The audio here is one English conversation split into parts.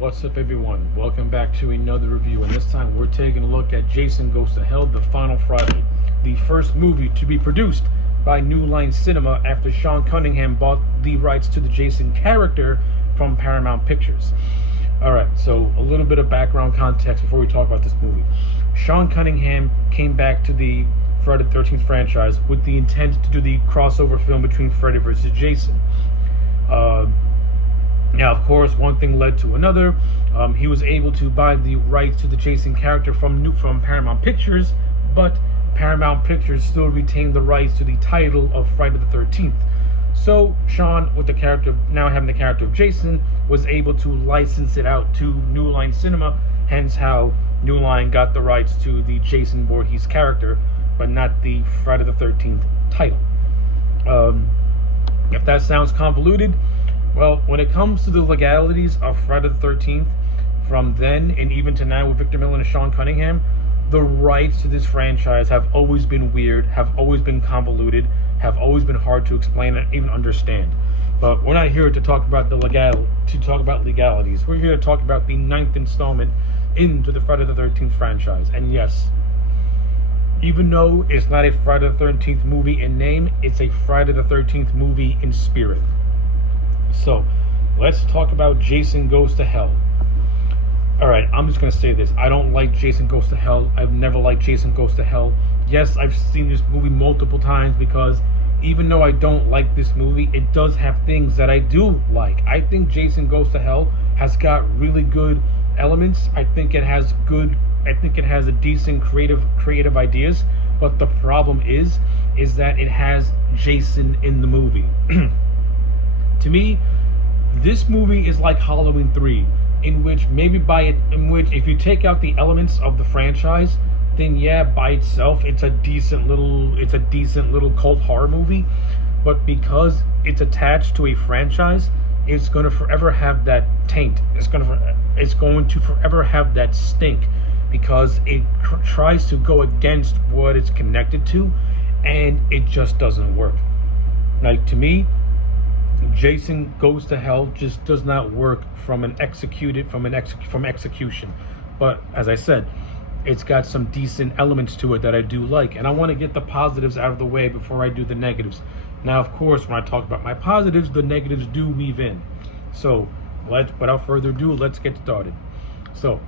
What's up, everyone? Welcome back to another review, and this time we're taking a look at Jason Goes to Hell: The Final Friday, the first movie to be produced by New Line Cinema after Sean Cunningham bought the rights to the Jason character from Paramount Pictures. Alright, so a little bit of background context before we talk about this movie. Sean Cunningham came back to the Friday the 13th franchise with the intent to do the crossover film between Freddy vs. Jason. Now, of course, one thing led to another. He was able to buy the rights to the Jason character from Paramount Pictures, but Paramount Pictures still retained the rights to the title of Friday the 13th. So Sean, with the character now having the character of Jason, was able to license it out to New Line Cinema. Hence, how New Line got the rights to the Jason Voorhees character, but not the Friday the 13th title. If that sounds convoluted, well, when it comes to the legalities of Friday the 13th, from then and even to now with Victor Miller and Sean Cunningham, the rights to this franchise have always been weird, have always been convoluted, have always been hard to explain and even understand. But we're not here to talk about legalities. We're here to talk about the 9th installment into the Friday the 13th franchise. And yes, even though it's not a Friday the 13th movie in name, it's a Friday the 13th movie in spirit. So, let's talk about Jason Goes to Hell. Alright, I'm just going to say this. I don't like Jason Goes to Hell. I've never liked Jason Goes to Hell. Yes, I've seen this movie multiple times because even though I don't like this movie, it does have things that I do like. I think Jason Goes to Hell has got really good elements. I think it has a decent creative ideas, but the problem is that it has Jason in the movie. To me, this movie is like Halloween 3, in which if you take out the elements of the franchise, then yeah, by itself it's a decent little cult horror movie. But because it's attached to a franchise, it's going to forever have that taint. It's going to forever have that stink, because it tries to go against what it's connected to, and it just doesn't work. Like, to me, Jason Goes to Hell just does not work from execution. But as I said, it's got some decent elements to it that I do like, and I want to get the positives out of the way before I do the negatives. Now, of course, when I talk about my positives, the negatives do weave in. So, without further ado, let's get started. So,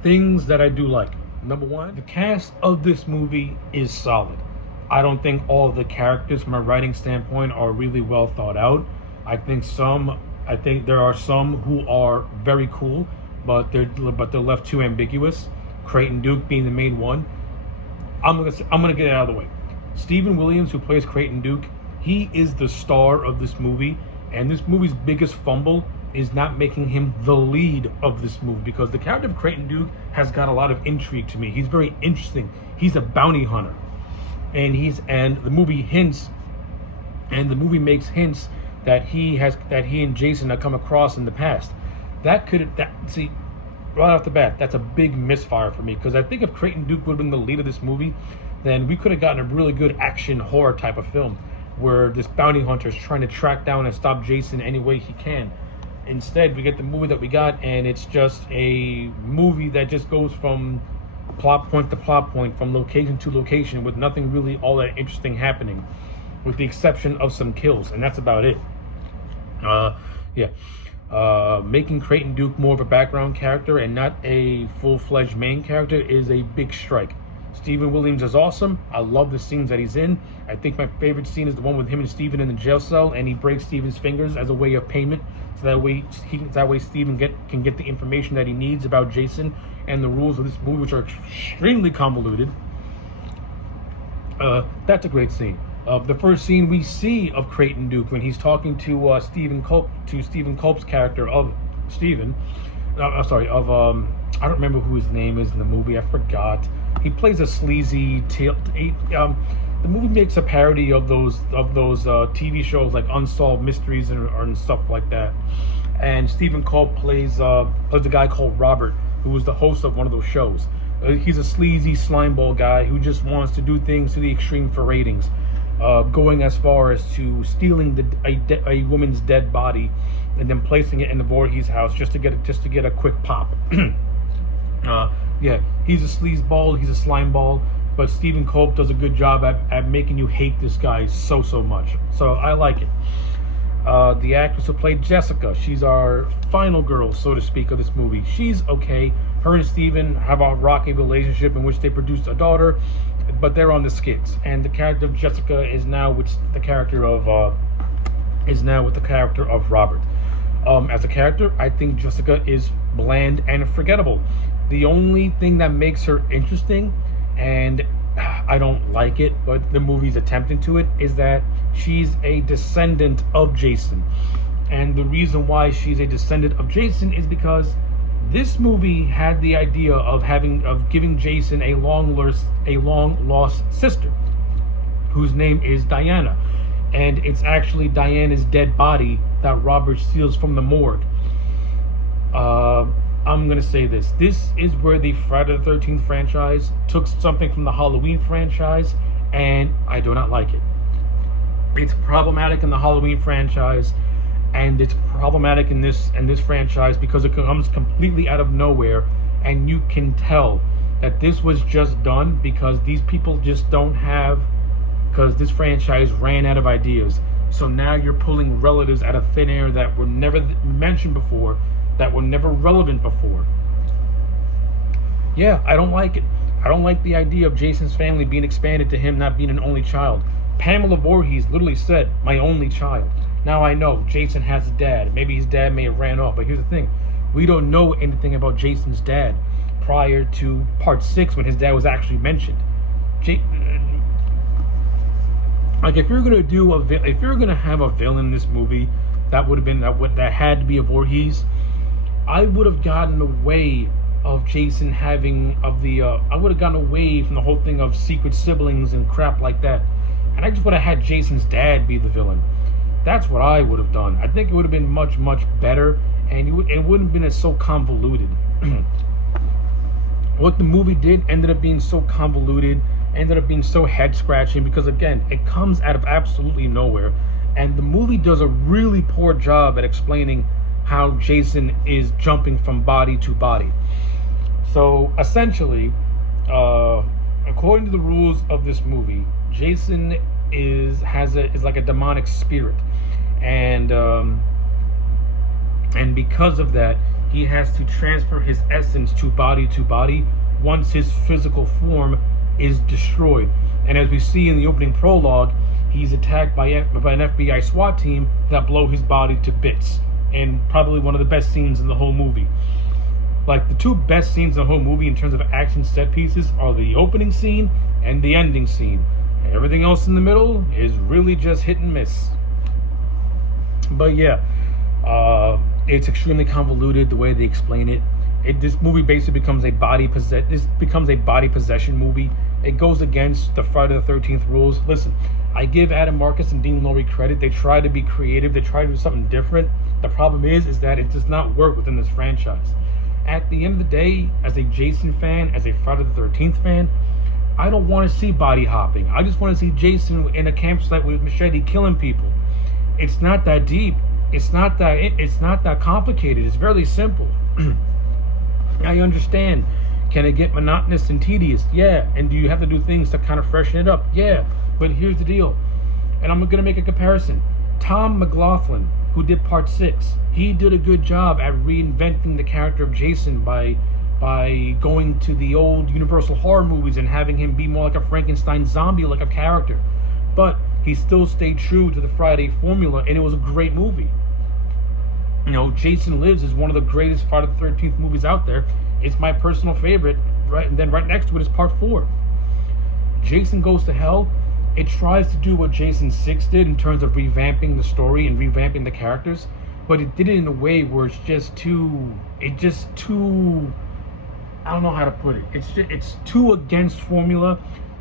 things that I do like. Number one, the cast of this movie is solid. I don't think all of the characters from a writing standpoint are really well thought out. I think there are some who are very cool, but they're left too ambiguous. Creighton Duke being the main one. I'm gonna get it out of the way. Steven Williams, who plays Creighton Duke, he is the star of this movie, and this movie's biggest fumble is not making him the lead of this movie, because the character of Creighton Duke has got a lot of intrigue to me. He's very interesting. He's a bounty hunter. And the movie makes hints that he and Jason have come across in the past. See, right off the bat, that's a big misfire for me, because I think if Creighton Duke would have been the lead of this movie, then we could have gotten a really good action horror type of film where this bounty hunter is trying to track down and stop Jason any way he can. Instead, we get the movie that we got, and it's just a movie that just goes from plot point to plot point, from location to location, with nothing really all that interesting happening, with the exception of some kills, and that's about it. Making Creighton Duke more of a background character and not a full-fledged main character is a big strike. Steven Williams is awesome. I love the scenes that he's in. I think my favorite scene is the one with him and Steven in the jail cell, and he breaks Steven's fingers as a way of payment, so that way Steven can get the information that he needs about Jason and the rules of this movie, which are extremely convoluted. That's a great scene. The first scene we see of Creighton Duke, when he's talking to Stephen Culp's character of Steven. I don't remember who his name is in the movie. I forgot. He plays a sleazy the movie makes a parody of those TV shows like Unsolved Mysteries and stuff like that. And Stephen Culp plays a guy called Robert, who was the host of one of those shows. He's a sleazy slimeball guy who just wants to do things to the extreme for ratings. going as far as to stealing a woman's dead body and then placing it in the Voorhees house just to get a quick pop. Yeah, he's a sleazeball, he's a slime ball, but Stephen Cope does a good job at making you hate this guy so much. So I like it. The actress who played Jessica, she's our final girl, so to speak, of this movie. She's okay. Her and Steven have a rocky relationship in which they produced a daughter, but they're on the skids. And the character of Jessica is now with the character of Robert. As a character, I think Jessica is bland and forgettable. The only thing that makes her interesting, and I don't like it, but the movie's attempting to it, is that she's a descendant of Jason. And the reason why she's a descendant of Jason is because this movie had the idea of giving Jason a long lost sister, whose name is Diana. And it's actually Diana's dead body that Robert steals from the morgue. I'm going to say this. This is where the Friday the 13th franchise took something from the Halloween franchise, and I do not like it. It's problematic in the Halloween franchise, and it's problematic in this franchise because it comes completely out of nowhere, and you can tell that this was just done because these people just don't have, because this franchise ran out of ideas. So now you're pulling relatives out of thin air that were never mentioned before, that were never relevant before. Yeah, I don't like it. I don't like the idea of Jason's family being expanded to him not being an only child. Pamela Voorhees literally said, "my only child." Now I know Jason has a dad. Maybe his dad may have ran off, but here's the thing. We don't know anything about Jason's dad prior to part 6 when his dad was actually mentioned. Like, if you're gonna have a villain in this movie, that had to be a Voorhees. I would have gotten away of Jason having I would have gotten away from the whole thing of secret siblings and crap like that, and I just would have had Jason's dad be the villain. That's what I would have done. I think it would have been much better, and it wouldn't have been as so convoluted. What the movie did ended up being so convoluted, ended up being so head scratching because, again, it comes out of absolutely nowhere, and the movie does a really poor job at explaining how Jason is jumping from body to body. So essentially, according to the rules of this movie, Jason is like a demonic spirit, and because of that, he has to transfer his essence to body once his physical form is destroyed. And as we see in the opening prologue, he's attacked by an FBI SWAT team that blow his body to bits. And probably one of the best scenes in the whole movie. Like, the two best scenes in the whole movie in terms of action set pieces are the opening scene and the ending scene. Everything else in the middle is really just hit and miss. But yeah, it's extremely convoluted the way they explain it. This movie basically becomes a body possession movie. It goes against the Friday the 13th rules. Listen, I give Adam Marcus and Dean Lowry credit. They try to be creative. They try to do something different. The problem is that it does not work within this franchise. At the end of the day, as a Jason fan, as a Friday the 13th fan, I don't want to see body hopping. I just want to see Jason in a campsite with machete killing people. It's not that deep. It's not that complicated. It's very simple. I understand. Can it get monotonous and tedious? Yeah. And do you have to do things to kind of freshen it up? Yeah. But here's the deal, and I'm going to make a comparison. Tom McLaughlin, who did part 6, he did a good job at reinventing the character of Jason by going to the old Universal horror movies and having him be more like a Frankenstein zombie like a character. But he still stayed true to the Friday formula, and it was a great movie. You know, Jason Lives is one of the greatest Friday the 13th movies out there. It's my personal favorite, right? And then right next to it is part 4. Jason Goes to Hell, it tries to do what Jason 6 did in terms of revamping the story and revamping the characters, but it did it in a way where it's just too, I don't know how to put it. It's too against formula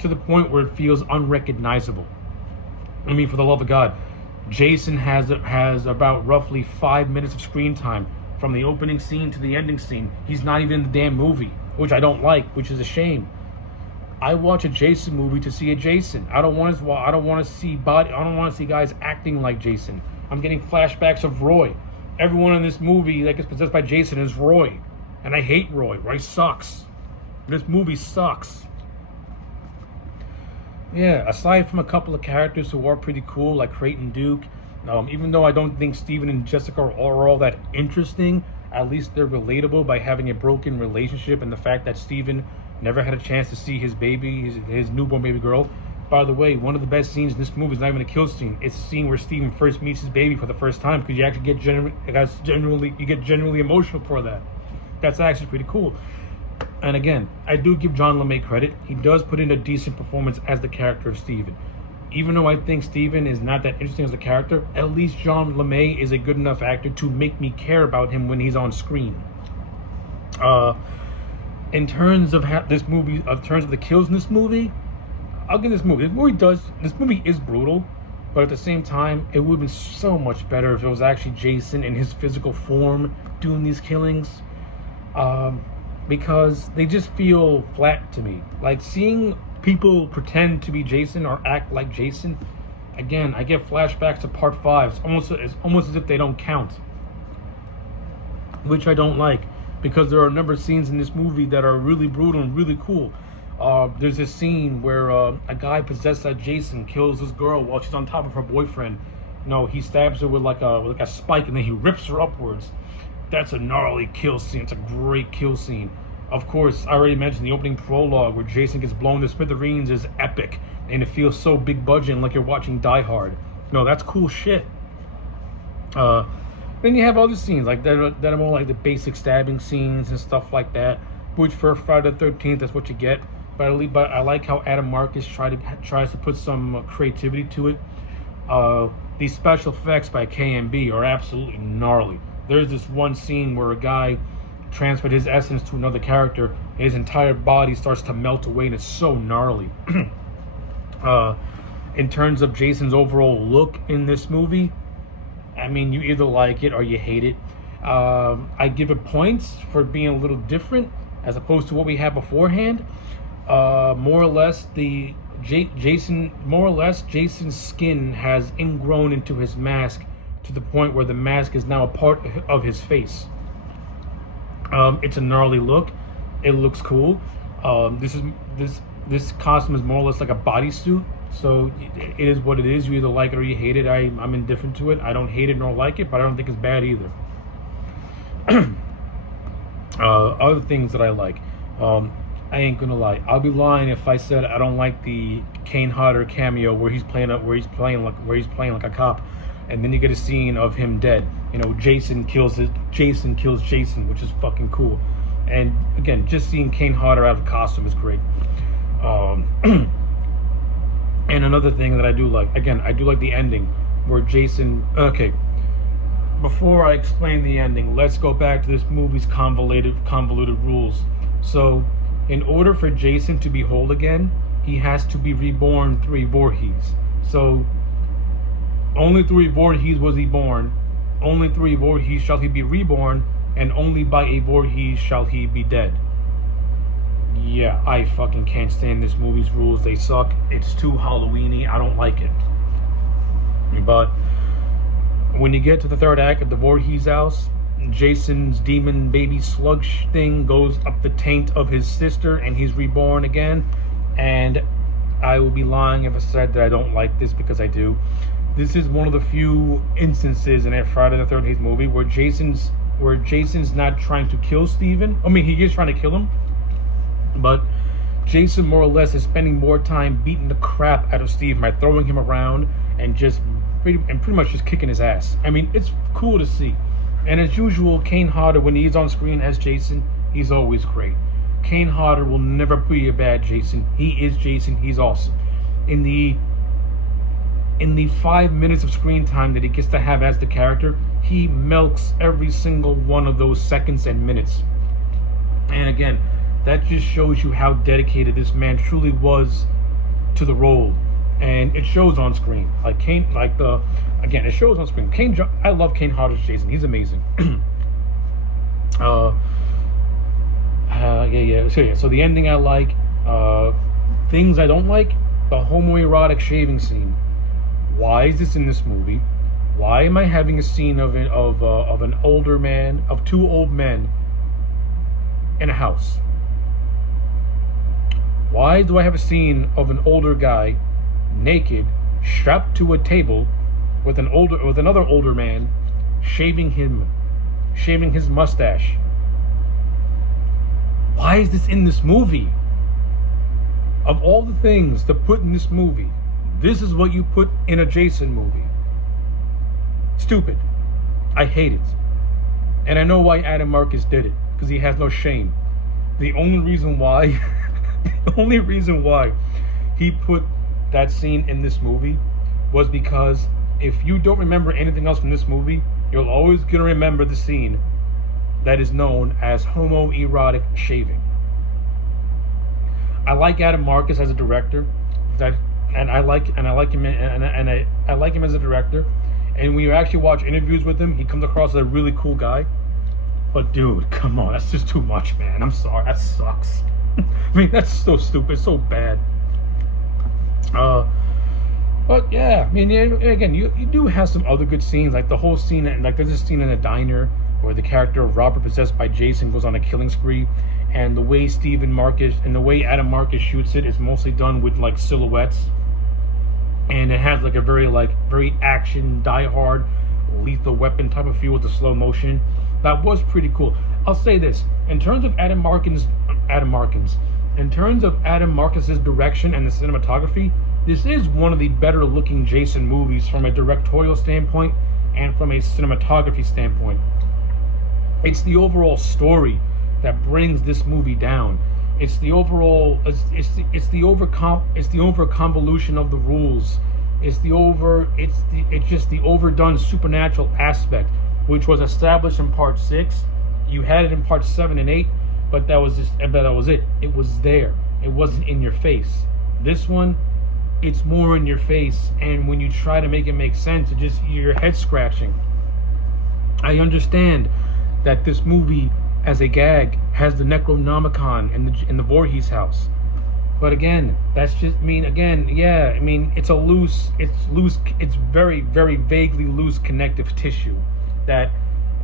to the point where it feels unrecognizable. I mean, for the love of God, Jason has about roughly 5 minutes of screen time from the opening scene to the ending scene. He's not even in the damn movie, which I don't like, which is a shame. I watch a Jason movie to see a Jason. I don't want to see guys acting like Jason. I'm getting flashbacks of Roy, everyone in this movie that gets possessed by Jason is Roy. And I hate Roy. Roy sucks. This movie sucks. Yeah, aside from a couple of characters who are pretty cool, like Creighton Duke, even though I don't think Steven and Jessica are all that interesting, at least they're relatable by having a broken relationship and the fact that Steven never had a chance to see his baby, his newborn baby girl. By the way, one of the best scenes in this movie is not even a kill scene. It's a scene where Steven first meets his baby for the first time, because you actually get genuinely emotional for that. That's actually pretty cool. And again, I do give John LeMay credit. He does put in a decent performance as the character of Steven. Even though I think Steven is not that interesting as a character, at least John LeMay is a good enough actor to make me care about him when he's on screen. In terms of this movie, in terms of the kills in this movie, I'll give this movie. This movie is brutal, but at the same time, it would have been so much better if it was actually Jason in his physical form doing these killings. Because they just feel flat to me. Like, seeing people pretend to be Jason or act like Jason, again, I get flashbacks to part 5. It's almost as if they don't count, which I don't like, because there are a number of scenes in this movie that are really brutal and really cool. There's this scene where a guy possessed by Jason kills this girl while she's on top of her boyfriend. He stabs her with like a spike, and then he rips her upwards. That's a gnarly kill scene. It's a great kill scene. Of course, I already mentioned the opening prologue where Jason gets blown to smithereens is epic, and it feels so big budget, like you're watching Die Hard. That's cool shit. Then you have other scenes like that are more like the basic stabbing scenes and stuff like that, which for Friday the 13th, that's what you get. But I like how Adam Marcus tries to put some creativity to it. These special effects by KMB are absolutely gnarly. There's this one scene where a guy transferred his essence to another character, and his entire body starts to melt away, and it's so gnarly. In terms of Jason's overall look in this movie, I mean, you either like it or you hate it. I give it points for being a little different as opposed to what we had beforehand. More or less, Jason's skin has ingrown into his mask to the point where the mask is now a part of his face. It's a gnarly look. It looks cool. This costume is more or less like a bodysuit, so it is what it is. You either like it or you hate it. I'm indifferent to it. I don't hate it nor like it, but I don't think it's bad either. Other things that I like. I ain't gonna lie. I'll be lying if I said I don't like the Kane Hodder cameo where he's playing like a cop, and then you get a scene of him dead. Jason kills Jason, which is fucking cool. And again, just seeing Kane Hodder out of costume is great. And another thing that I do like, again, I do like the ending where Jason. Okay, before I explain the ending, let's go back to this movie's convoluted rules. So, in order for Jason to be whole again, he has to be reborn through a Voorhees. So, only through a Voorhees was he born, only through a Voorhees shall he be reborn, and only by a Voorhees shall he be dead. Yeah, I fucking can't stand this movie's rules. They suck. It's too Halloween-y. I don't like it. But when you get to the third act of the Voorhees house, Jason's demon baby slug thing goes up the taint of his sister, and he's reborn again. And I will be lying if I said that I don't like this, because I do. This is one of the few instances in that Friday the 13th movie where Jason's not trying to kill Steven. I mean, he is trying to kill him, but Jason more or less is spending more time beating the crap out of Steven by throwing him around and pretty much just kicking his ass. I mean, it's cool to see. And as usual, Kane Hodder, when he's on screen as Jason, he's always great. Kane Hodder will never be a bad Jason. He is Jason. He's awesome. In the 5 minutes of screen time that he gets to have as the character, he milks every single one of those seconds and minutes. And again, that just shows you how dedicated this man truly was to the role. And it shows on screen. It shows on screen. I love Kane Hodder's Jason. He's amazing. So the ending I like. Things I don't like: the homoerotic shaving scene. Why is this in this movie? Why am I having a scene of an older man, of two old men in a house? Why do I have a scene of an older guy naked, strapped to a table with another older man shaving his mustache? Why is this in this movie? Of all the things to put in this movie, this is what you put in a Jason movie. Stupid. I hate it. And I know why Adam Marcus did it, because he has no shame. The only reason why he put that scene in this movie was because if you don't remember anything else from this movie, you're always going to remember the scene that is known as homoerotic shaving. I like Adam Marcus as a director, I like him as a director. And when you actually watch interviews with him, he comes across as a really cool guy. But dude, come on, that's just too much, man. I'm sorry, that sucks. I mean, that's so stupid, so bad. But yeah, I mean, again, you do have some other good scenes, like the whole scene, like there's a scene in a diner where the character of Robert, possessed by Jason, goes on a killing spree, and the way Adam Marcus shoots it is mostly done with like silhouettes, and it has like a very action, Die Hard, Lethal Weapon type of feel with the slow motion. That was pretty cool. I'll say this, in terms of Adam Marcus's direction and the cinematography, this is one of the better looking Jason movies from a directorial standpoint and from a cinematography standpoint. It's the overall story that brings this movie down. It's the overall it's the over convolution of the rules. It's just the overdone supernatural aspect, which was established in part 6. You had it in part 7 and 8, but that was it. It was there. It wasn't in your face. This one, it's more in your face, and when you try to make it make sense, your head scratching. I understand that this movie, as a gag, has the Necronomicon in the Voorhees house, but again, that's just it's very, very vaguely loose connective tissue that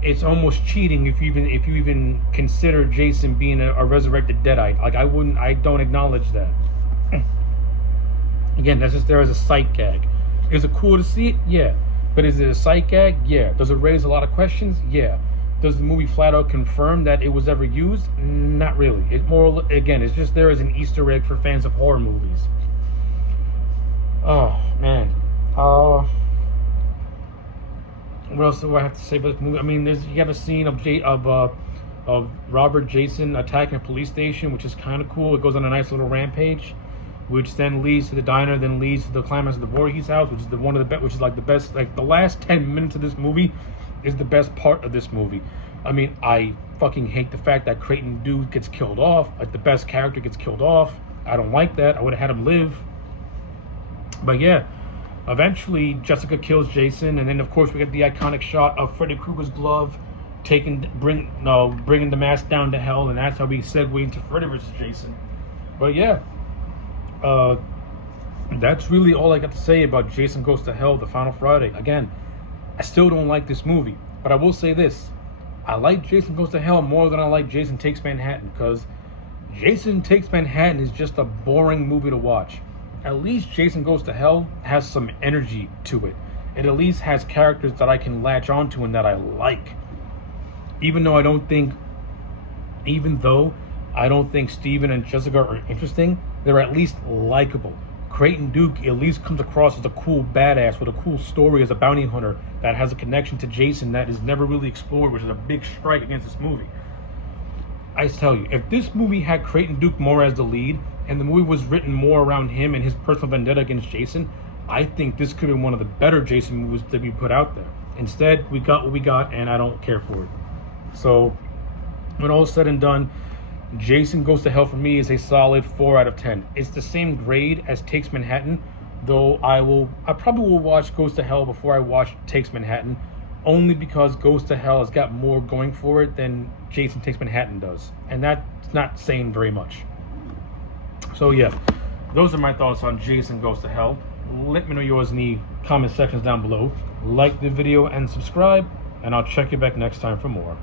it's almost cheating if you even consider Jason being a resurrected deadite. Like I don't acknowledge that. Again, that's just there as a sight gag. Is it cool to see it? Yeah. But is it a sight gag? Yeah. Does it raise a lot of questions? Yeah. Does the movie flat out confirm that it was ever used? Not really. It's just there as an Easter egg for fans of horror movies. Oh man. What else do I have to say about this movie? I mean, you have a scene of Robert Jason attacking a police station, which is kind of cool. It goes on a nice little rampage, which then leads to the diner, then leads to the climax of the Voorhees house, which is the best. Like the last 10 minutes of this movie is the best part of this movie. I mean, I fucking hate the fact that Creighton Duke gets killed off. Like the best character gets killed off. I don't like that. I would have had him live. But yeah, eventually Jessica kills Jason, and then of course we get the iconic shot of Freddy Krueger's glove bringing the mask down to hell, and that's how we segue into Freddy vs. Jason. But yeah, that's really all I got to say about Jason Goes to Hell, The Final Friday. Again, I still don't like this movie, but I will say this. I like Jason Goes to Hell more than I like Jason Takes Manhattan, because Jason Takes Manhattan is just a boring movie to watch. At least Jason Goes to Hell has some energy to it. It at least has characters that I can latch onto and that I like. Even though I don't think Steven and Jessica are interesting, they're at least likable. Creighton Duke at least comes across as a cool badass with a cool story as a bounty hunter that has a connection to Jason that is never really explored, which is a big strike against this movie. I tell you, if this movie had Creighton Duke more as the lead, and the movie was written more around him and his personal vendetta against Jason, I think this could have been one of the better Jason movies to be put out there. Instead, we got what we got, and I don't care for it. So, when all is said and done, Jason Goes to Hell for me is a solid 4 out of 10. It's the same grade as Takes Manhattan, though I probably will watch Goes to Hell before I watch Takes Manhattan, only because Goes to Hell has got more going for it than Jason Takes Manhattan does, and that's not saying very much. So yeah, those are my thoughts on Jason Goes to Hell. Let me know yours in the comment sections down below. like the video and subscribe, and I'll check you back next time for more.